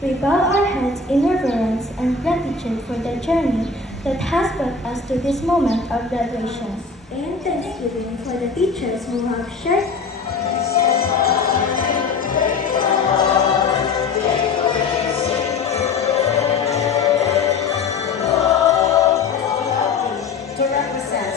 We bow our heads in reverence and gratitude for the journey that has brought us to this moment of graduation. And thanksgiving for the teachers who have shared to represent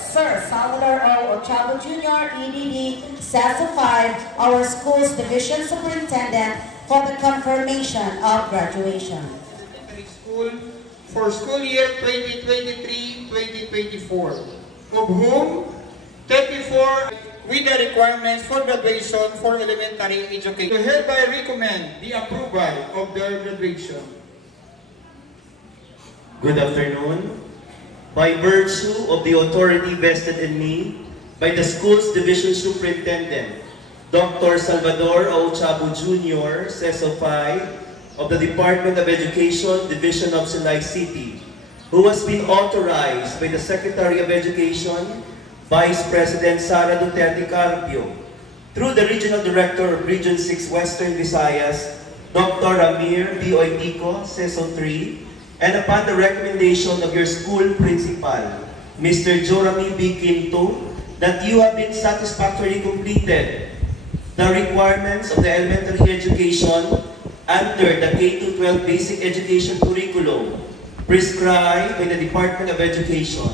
Sir Salvador O. Ochavo Jr., EDD, SESO 5, our school's division superintendent, for the confirmation of graduation. School for school year 2023-2024, of whom 34 with the requirements for graduation for elementary education. I hereby recommend the approval of their graduation. Good afternoon. By virtue of the authority vested in me by the school's division superintendent, Dr. Salvador O. Ochavo Jr., SESO 5, of the Department of Education, Division of Sinai City, who has been authorized by the Secretary of Education, Vice President Sara Duterte Carpio, through the Regional Director of Region 6 Western Visayas, Dr. Ramir B. Oitico, SESO 3, and upon the recommendation of your school principal, Mr. Jorami B. Quinto, that you have been satisfactorily completed the requirements of the elementary education under the K-12 basic education curriculum prescribed by the Department of Education.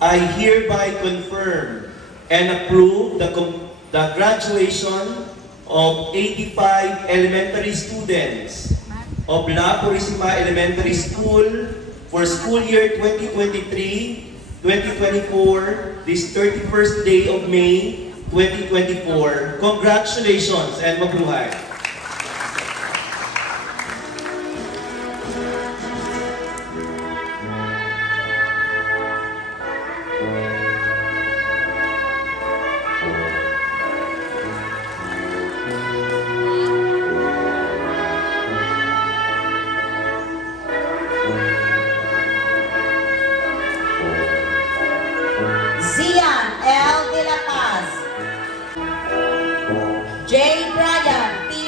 I hereby confirm and approve the graduation of 85 elementary students of La Purisima Elementary School for school year 2023-2024, this 31st day of May 2024. Congratulations and mabuhay! Zian L. De La Paz, J. Brian P.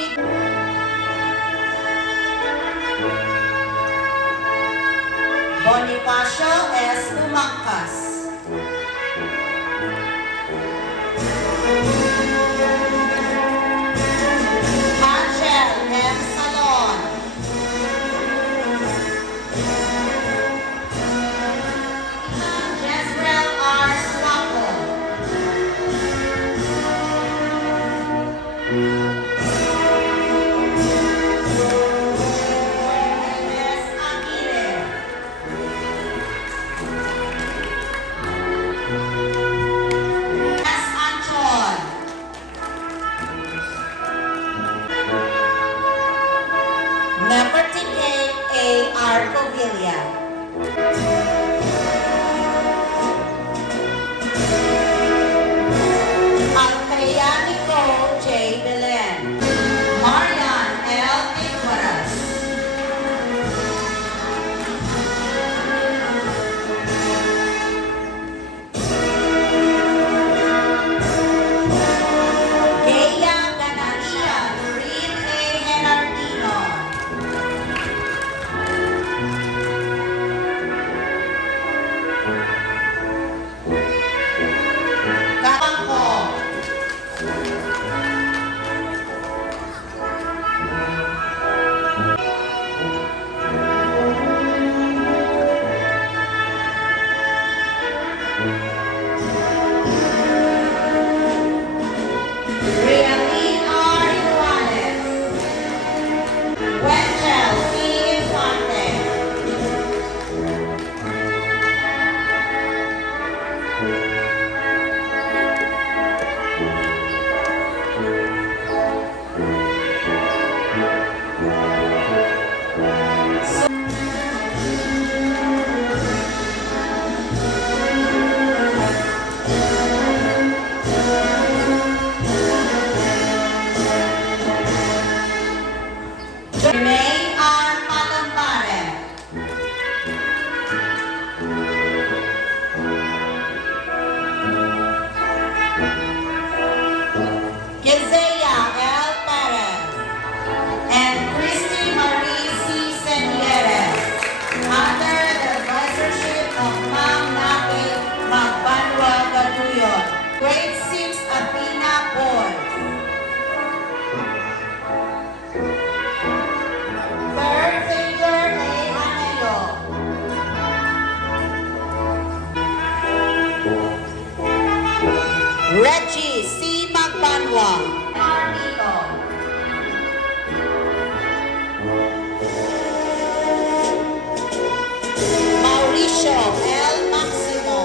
May R. Palampare. Kezia L. Perez and Christy Marie C. Senyeres under the advisorship of Ma'am Napi Magbanwa Gaduyot. Grade 6 Athena Boys. Third finger A. Anelo. Reggie C. Magbanwa. Martito. Mauricio L. Maximo.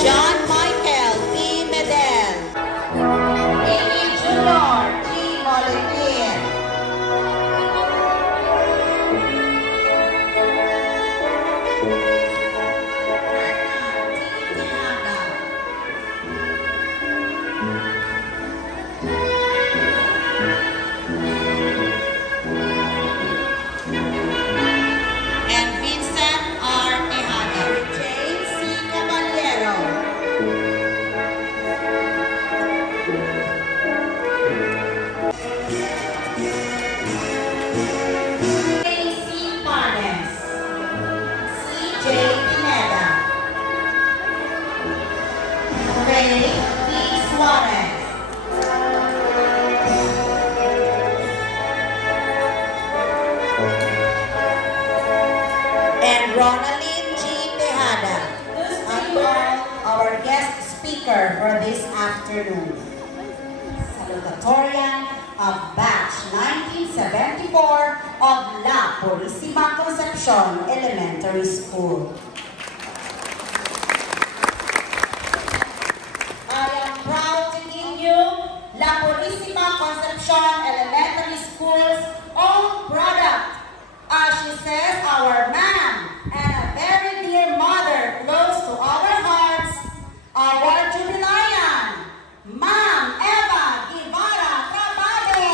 John Michael P. Medel. Amy Junior T. Molekir. And Vincent R. Tejada. James C. Caballero. C. Panes. C.J. Pineda. Ray D. Suarez. And Ronaldine G. Tejada are our guest speaker for this afternoon. Salutatorian of batch 1974 of La Purísima Concepcion Elementary School. I am proud to give you La Purísima Concepcion Elementary School's own product. As she says, our ma'am and a very dear mother close to our hearts, our jubilayan, Ma'am Eva Guevara Trabajo.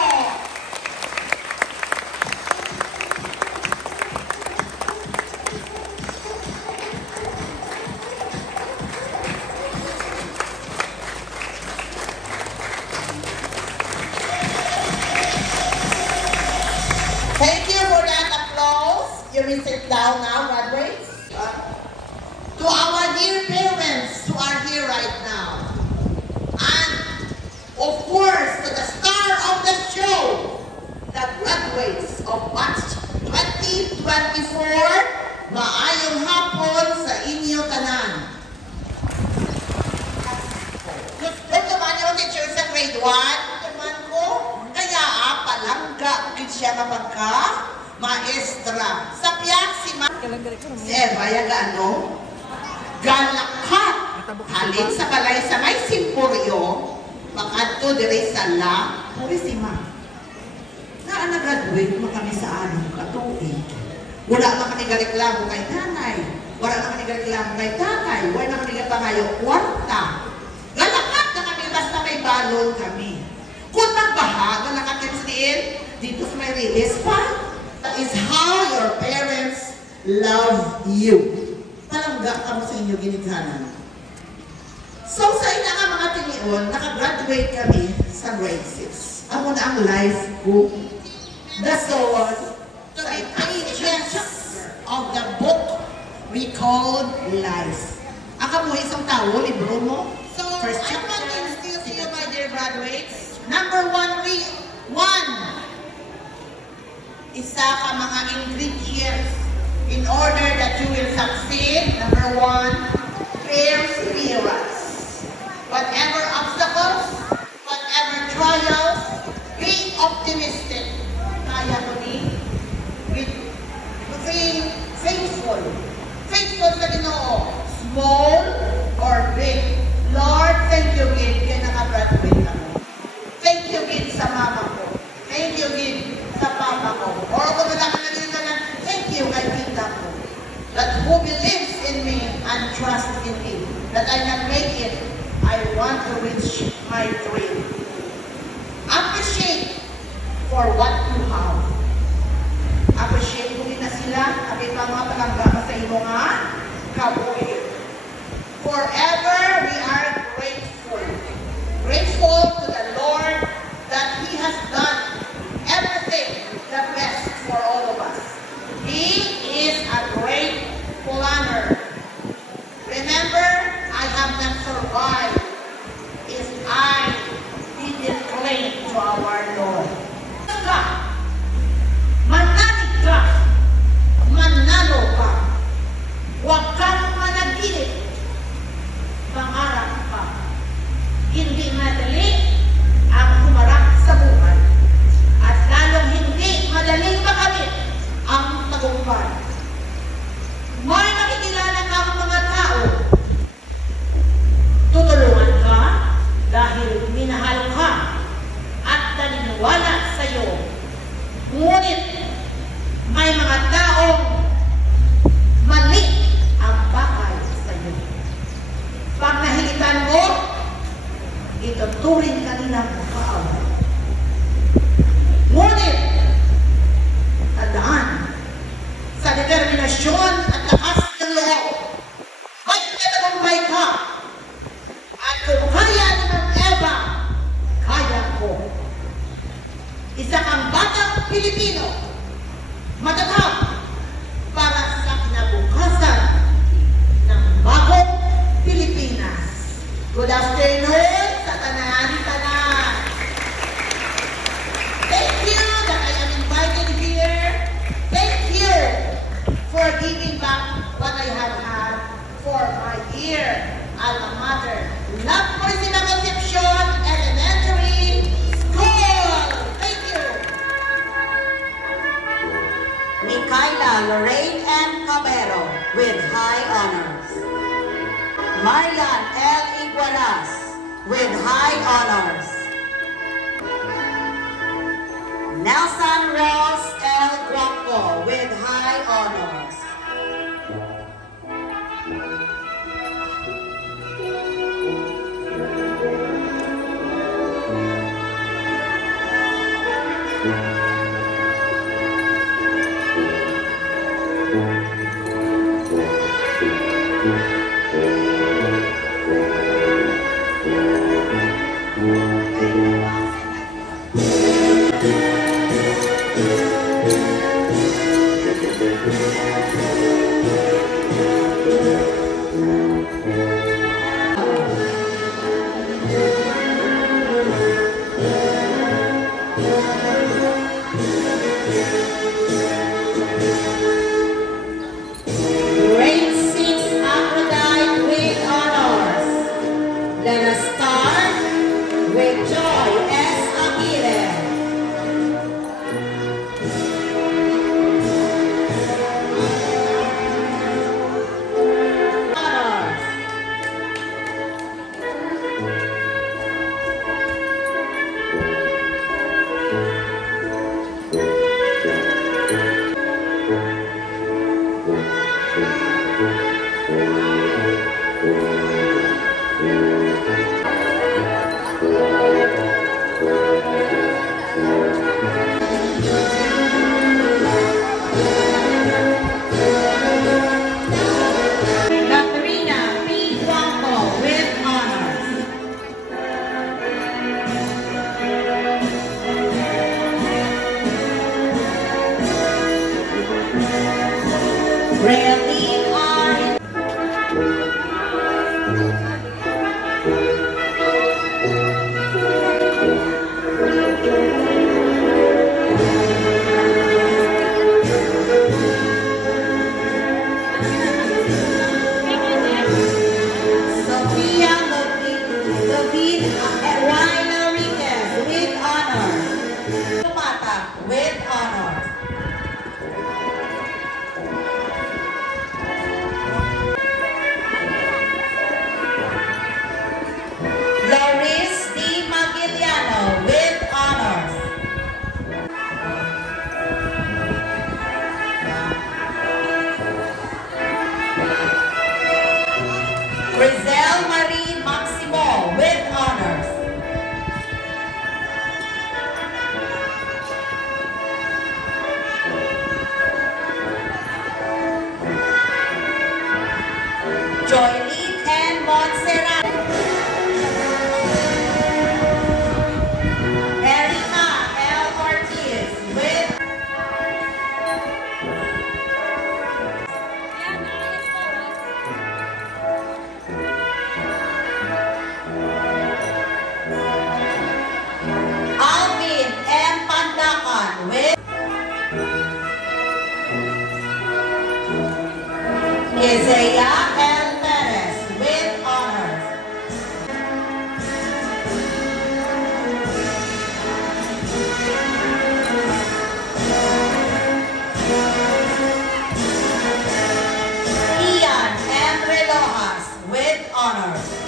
Thank you for that applause. You may sit down now, graduates. To our dear parents who are here right now. And of course, to the star of the show, the graduates of batch 2024, maayong hapon sa inyo tanan. Gusto naman yung teacher sa grade 1, naman ko, kaya palangga kung siya mapagka, maestra. Sa piyak si Eva Yagano, galakat, halin sa balay sa may simpuryo, makadto dire sa La Purísima. Na-graduate mo kami sa anong katuig. Wala na kami gareklamo kay nanay, wala na kami gareklamo kay tatay, wala na kami gapangayo kwarta. Galakat na kami basta may balon kami. Kung magbaha, galakat kami sa diin, dito sa may release pa. That is how your parents love you. Palangga kamo sa inyo ginikanan. So sa ina nga mga tinion, nakagraduate kami sa grade 6. Ako na ang life ko. The soul, to the pages of the book we called life. Aka mo isang tao, libro mo. So, first chapter. I want to instill to you, my dear graduates. Number one, isa ka mga ingredients in order that you will succeed. Number one, perseverance. Whatever obstacles, whatever trials, be optimistic. kaya ko ni with being faithful. Faithful sa Ginoo. Small or big. Lord, thank you, Gid, kaya nakagraduate ako. Thank you, Gid, sa mama ko. Thank you, Gid, sa papa ko. Or kung wala ka na rin na thank you kay tita ko. That who believes in me and trusts in me, that I can make it, I want to reach my dream. Appreciate for what you have. Appreciate ko din na sila. Abi pa mga palangga sa imo nga kabuhi. Forever we are grateful. Grateful to the Lord that He has done everything the best for all of us. He is a great planner. Remember, I have not survived if I didn't cling to our Lord. Manalig ka, manalo ka, huwag kang managinip, pangarap ka. Hindi madali ang humarap sa buhay, at lalong hindi madaling makamit ang tagumpay. May makikilala kang mga tao, tutulungan ka dahil minahal ka at naniniwala sa iyo. Ngunit may mga taong mali ang bakal sa iyo. Pag nahilitan mo, ituturing ka nilang kaaway. Ngunit, tandaan, sa determinasyon at lakas ng loob, ay nagtagumpay ka. At kung kaya ni Mang Eva, kaya ko. Isa kang batang Pilipino, matatag para sa kinabukasan ng bagong Pilipinas. Good afternoon sa tanan-tanan. Thank you that I am invited here. Thank you for giving back what I have had for my dear alma mater, La Purísima Concepción Elementary School. Thank you. Micaela Lorraine M. Cabero with high honors. Marian L. Iguanas with high honors. Nelson Rose L. Guapo with high honors. Isaiah L. Perez with honors. Ian M. Relojas with honors.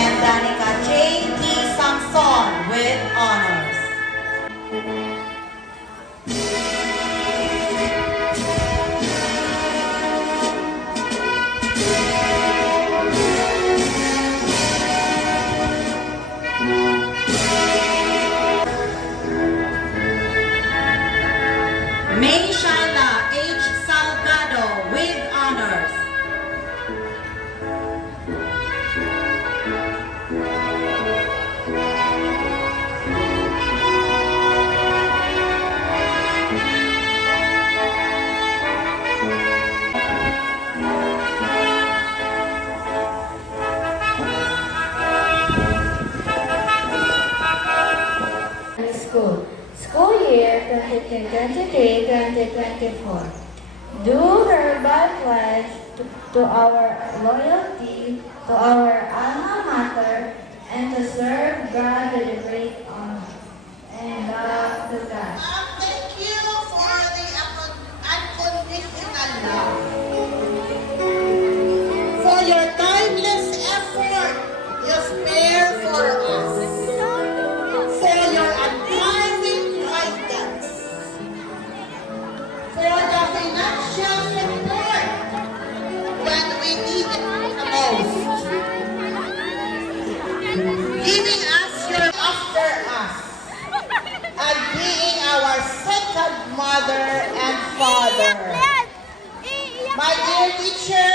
And Danica J. P. Samson with honors. May Shaila H. Salgado with honors. School year 2023-2024. Do hereby pledge to our loyalty to our alma mater and to serve God with a great honor and love to God. Thank you for the unconditional love. For your timeless effort you spare for us. For your untiring guidance. For the financial support when we need it the most. Giving us your after us. And being our second mother and father. My dear teacher,